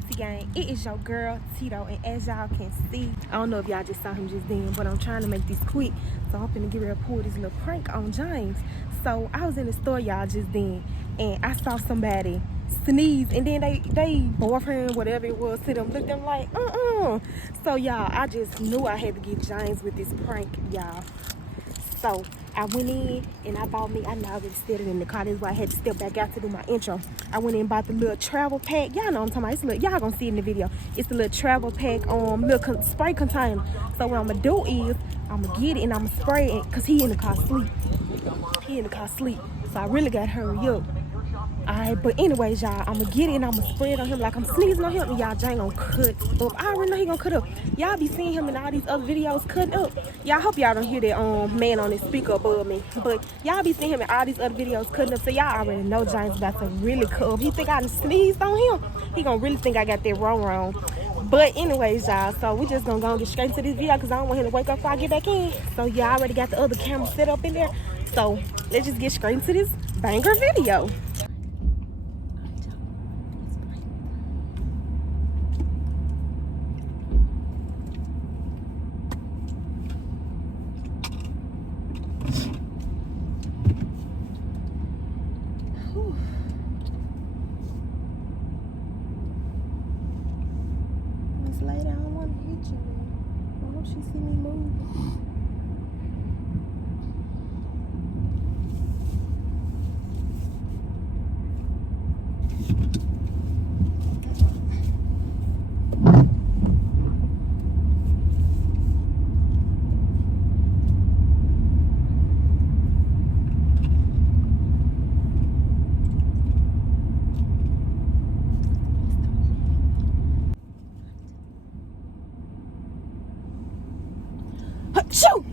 AT Gang. It is your girl Tedo, and as y'all can see, I don't know if y'all just saw him just then, but I'm trying to make this quick, so I'm finna get ready to pull this little prank on James. So I was in the store, y'all, just then, and I saw somebody sneeze, and then they boyfriend, whatever it was, to them, looked at them like So y'all, I just knew I had to get James with this prank, y'all. So I went in and I bought me, I know I already said it in the car, this is why I had to step back out to do my intro. I went in and bought the little travel pack. Y'all know what I'm talking about. Y'all gonna see it in the video. It's the little travel pack, little spray container. So what I'm gonna do is, I'm gonna get it and I'm gonna spray it, cause he in the car sleep. So I really gotta hurry up. Alright, but anyways, y'all, I'm gonna get it and I'm gonna spray it on him like I'm sneezing on him, and y'all, Jane gonna cut up. I already know he gonna cut up. Y'all be seeing him in all these other videos cutting up. Y'all, hope y'all don't hear that man on his speaker above me, but y'all be seeing him in all these other videos cutting up, so y'all already know James about to really cut up. He think I done sneezed on him. He gonna really think I got that wrong. But anyways, y'all, so we just gonna go and get straight into this video, because I don't want him to wake up before I get back in. So y'all already got the other camera set up in there, so let's just get straight into this banger video. This lady, I don't want to hit you. I hope she see me move. Shoot!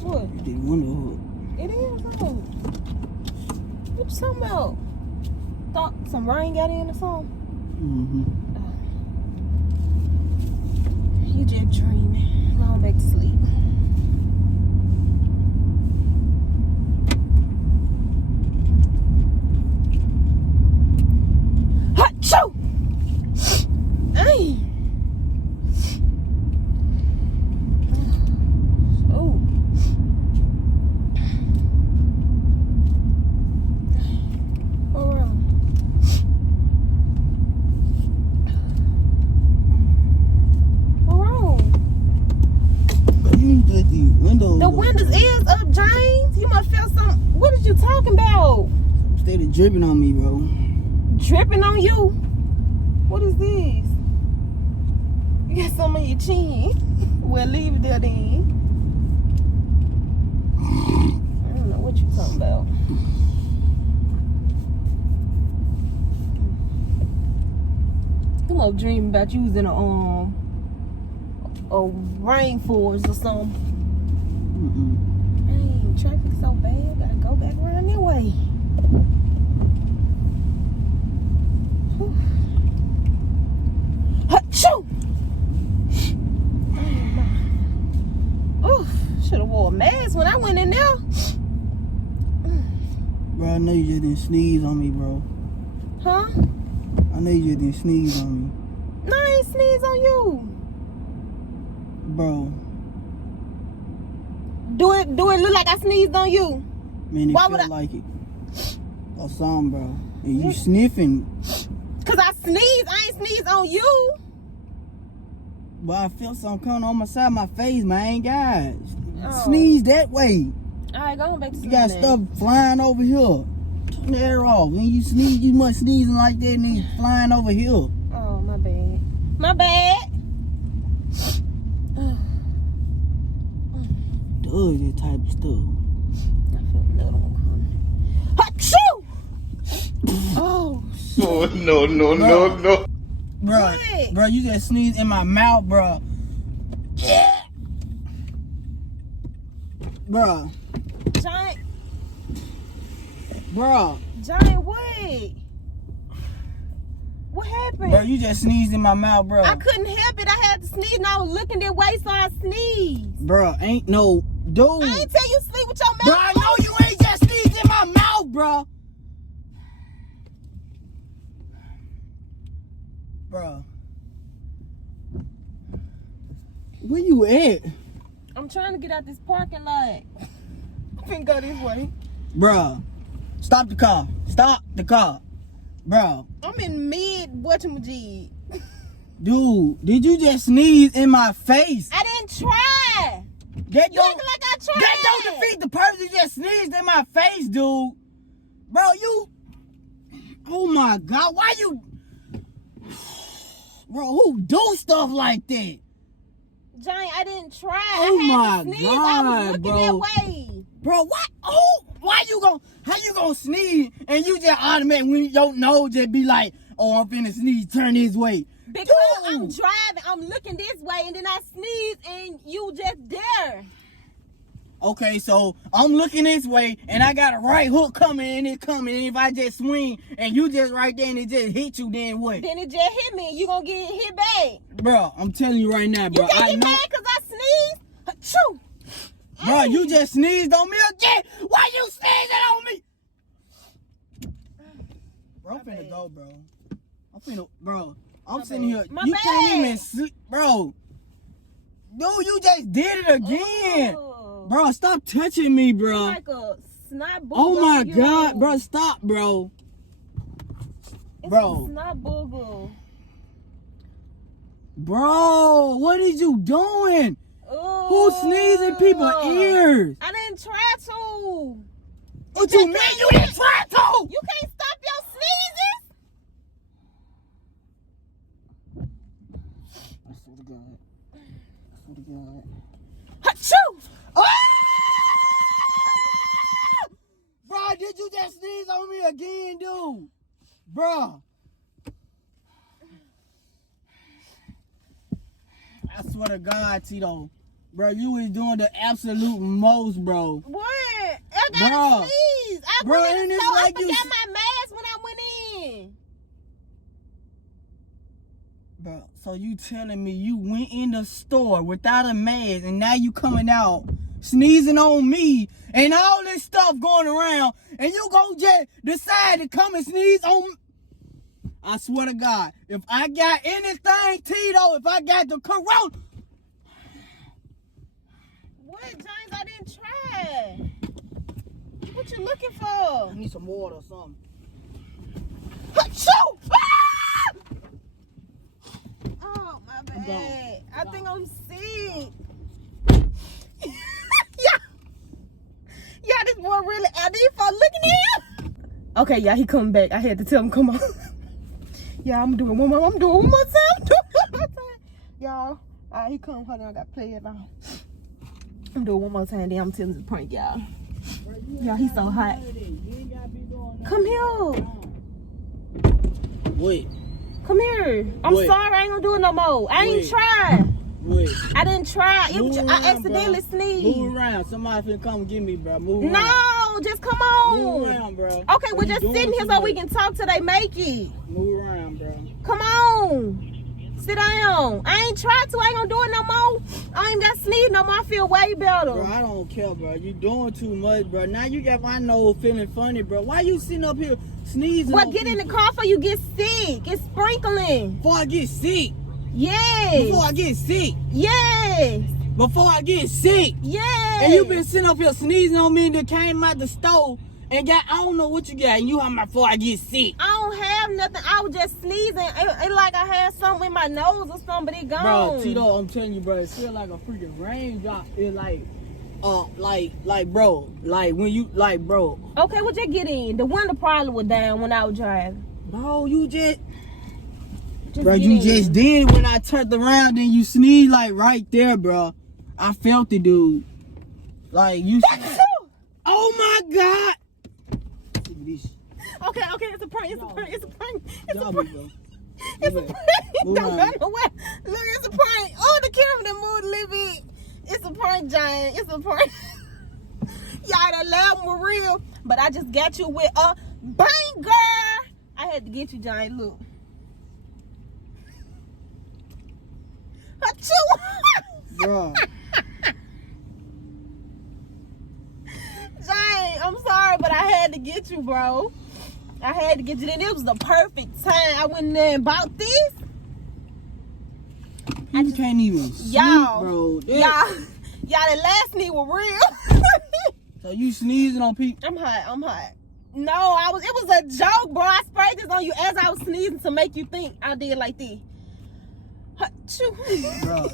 What? You did window hook. It is. Oh. What you talking about? Thought some rain got in or something? You just dreaming. Going back to sleep. The windows is up, James. You must feel some. What is you talking about? Steady dripping on me, bro. Dripping on you? What is this? You got some on your chin. Well, leave it there then. I don't know what you talking about. You must dream about you was in a rainforest or something. Dang, traffic so bad. Gotta go back around that way. Shoot! Should have wore a mask when I went in there. Bro, I know you just didn't sneeze on me, bro. Huh? I know you just didn't sneeze on me. No, I ain't sneeze on you. Bro. Do it look like I sneezed on you? Man, it felt like it. I saw him, bro. And you sniffing. Cause I sneezed. I ain't sneezed on you. But I felt something coming on my side of my face, man. God. Sneeze that way. Alright, go on back to sleep. You got stuff flying over here. Turn the air off. When you sneeze, you must sneezing like that and it's flying over here. Oh, my bad. My bad. That type of stuff. I feel another one coming. Achoo! Oh, shit. No. Bro, you just sneezed in my mouth, bro. Yeah. Bro. Giant. Bro. Giant, what? What happened? Bro, you just sneezed in my mouth, bro. I couldn't help it. I had to sneeze and I was looking that way, so I sneezed. Bro, ain't no dude. I ain't tell you sleep with your mouth. Bro, I know you ain't just sneezed in my mouth, bro. Bro. Where you at? I'm trying to get out this parking lot. I'm finna go this way. Bro, stop the car. Stop the car. Bro. I'm in mid whatchamajig. Dude, did you just sneeze in my face? I didn't try. That You acting like I tried. That don't defeat the purpose. You just sneezed in my face, dude. Bro, you... Oh, my God. Why you... Bro, who do stuff like that? Johnny, I didn't try. Oh, I had my to sneeze. I God, was looking bro. that way. Bro, what? Oh, why you gon' how you gonna sneeze and you just automatically when your nose just be like, oh, I'm finna sneeze, turn this way. Because Dude. I'm driving, I'm looking this way, and then I sneeze, and you just there. Okay, so I'm looking this way, and I got a right hook coming, and it's coming, and if I just swing, and you just right there, and it just hit you, then what? Then it just hit me, and you gonna get hit back. Bro, I'm telling you right now, bro. You can't get mad because I sneezed? Achoo. Bro, you just sneezed on me again. Why you sneezing on me? Bro, I'm finna go, bro. I'm sitting here. My You bad. can't even sleep, bro. Dude, you just did it again. Ooh. Bro, stop touching me, You bro. like a snot booger. Oh my you. God, bro, stop, bro. It's Bro. a snot booger. Bro, what is you doing? Ooh. Who's sneezing people's ears? I didn't try to. What you mean you didn't try to? You can't stop your sneezes? I swear to God. I swear to God. Achoo. Ah! Bro, did you just sneeze on me again, dude? Bro. I swear to God, Tedo. Bro, you was doing the absolute most, bro. What? I gotta sneeze. I Bro, went in ain't the this store. like I you forgot my mask when I went in. Bro, so you telling me you went in the store without a mask and now you coming out sneezing on me and all this stuff going around and you gonna just decide to come and sneeze on me? I swear to God, if I got anything, Tedo, if I got the corona. What, James? I didn't try. What you looking for? I need some water or something. Achoo! Ah! Oh, my I'm gone. bad. I think I'm sick. Yeah, this boy really out there for looking at him. Okay, yeah, he coming back. I had to tell him, come on. Yeah, I'm doing one more. I'm doing one more time. Y'all, he come. Hold on, I got to play it now. I'm doing one more time, then I'm telling the prank, y'all. Y'all, he's so hot. Come here. Wait. Come here. I'm Wait. sorry, I ain't gonna do it no more. I ain't Wait. try. Wait. I didn't try. Move I around, accidentally bro. sneezed. Move around. Somebody finna come get me, bro. Move around. No, just come on. Move around, bro. Okay, What we're you just doing sitting here too so we much? can talk till they make it. Move around, bro. Come on. Sit down. I ain't tried to. I ain't gonna do it no more. I ain't got sneeze no more. I feel way better. Bro, I don't care, bro. You doing too much, bro. Now you got my nose feeling funny, bro. Why you sitting up here sneezing? What, on get in the people? car before you get sick. It's sprinkling. Before I get sick. Yes. Before I get sick. Yes. Before I get sick. Yes. And you been sitting up here sneezing on me and then came out the stove and got, I don't know what you got, and you on my before I get sick. I don't have nothing. I was just sneezing. It like I had something in my nose or something, but it gone. Bro, Tedo, I'm telling you, bro, it feel like a freaking raindrop. It bro, like when you, like, bro. Okay, well, just get in. The window probably was down when I was driving. Bro, you just Just you get just in. did it when I turned around and you sneezed, like, right there, bro. I felt it, dude. Like, you. Oh, my God. Look at this. Okay, it's a prank. It's a prank. It's a prank. It's a Y'all prank. be, bro. It's a Move prank. Move Don't around. go nowhere. Look, it's a prank. Oh, the camera done moved a little bit. It's a prank, Giant. It's a prank. Y'all, that loud one was real, but I just got you with a banger. I had to get you, Giant. Look. Bruh. Jane, I'm sorry, but I had to get you, bro. I had to get you. Then it was the perfect time. I went in there and bought this. You can't even sleep, Y'all, bro. y'all, the last sneeze was real. So you sneezing on people? I'm hot. No, it was a joke, bro. I sprayed this on you as I was sneezing to make you think I did like this. Bro.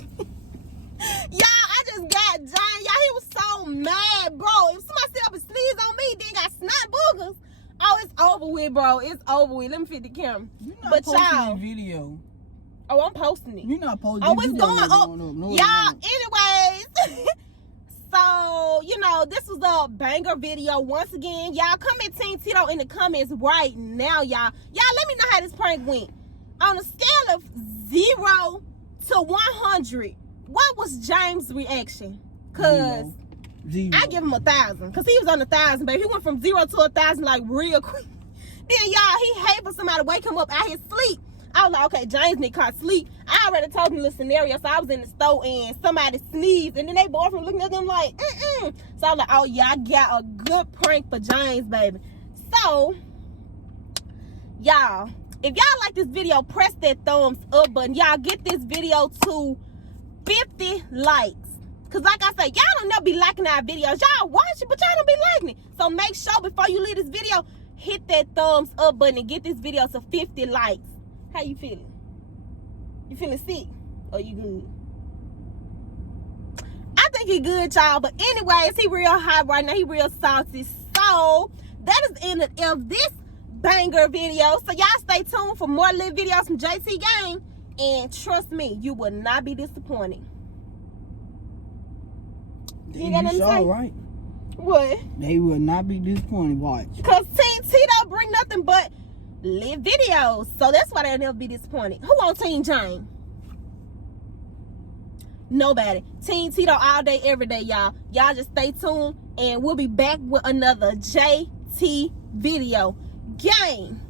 Y'all, I just got John. Y'all, he was so mad, bro. If somebody sit up and sneeze on me, then got snot boogers. Oh, it's over with, bro. It's over with. Let me fit the camera. You're not But posting y'all, that video. oh, I'm posting it. You're not posting. Oh, it's going up. No, y'all, anyways. So, you know, this was a banger video. Once again, y'all comment Team Tedo in the comments right now, y'all. Y'all, let me know how this prank went. On a scale of 0 to 100, what was James' reaction? Because I give him 1,000. Because he was on 1,000, baby. He went from 0 to 1,000 like real quick. Then, y'all, he hate for somebody to wake him up out his sleep. I was like, okay, James need caught sleep. I already told him the scenario, so I was in the store and somebody sneezed, and then they boyfriend looking at them like, So I was like, oh yeah, I got a good prank for James, baby. So, y'all, if y'all like this video, press that thumbs up button. Y'all get this video to 50 likes. Cause like I said, y'all don't never be liking our videos. Y'all watch it, but y'all don't be liking it. So make sure before you leave this video, hit that thumbs up button and get this video to 50 likes. How you feeling? You feeling sick? Or you good? I think he good, y'all. But anyways, he real hot right now. He real salty. So that is the end of this banger video. So y'all stay tuned for more lit videos from JT Gang. And trust me, you will not be disappointed. You got nothing to say? Right. What? They will not be disappointed. Watch. Because Team Tedo bring nothing but lit videos. So that's why they'll never be disappointed. Who on Team Jane? Nobody. Team Tedo all day, every day, y'all. Y'all just stay tuned and we'll be back with another JT video. Gang.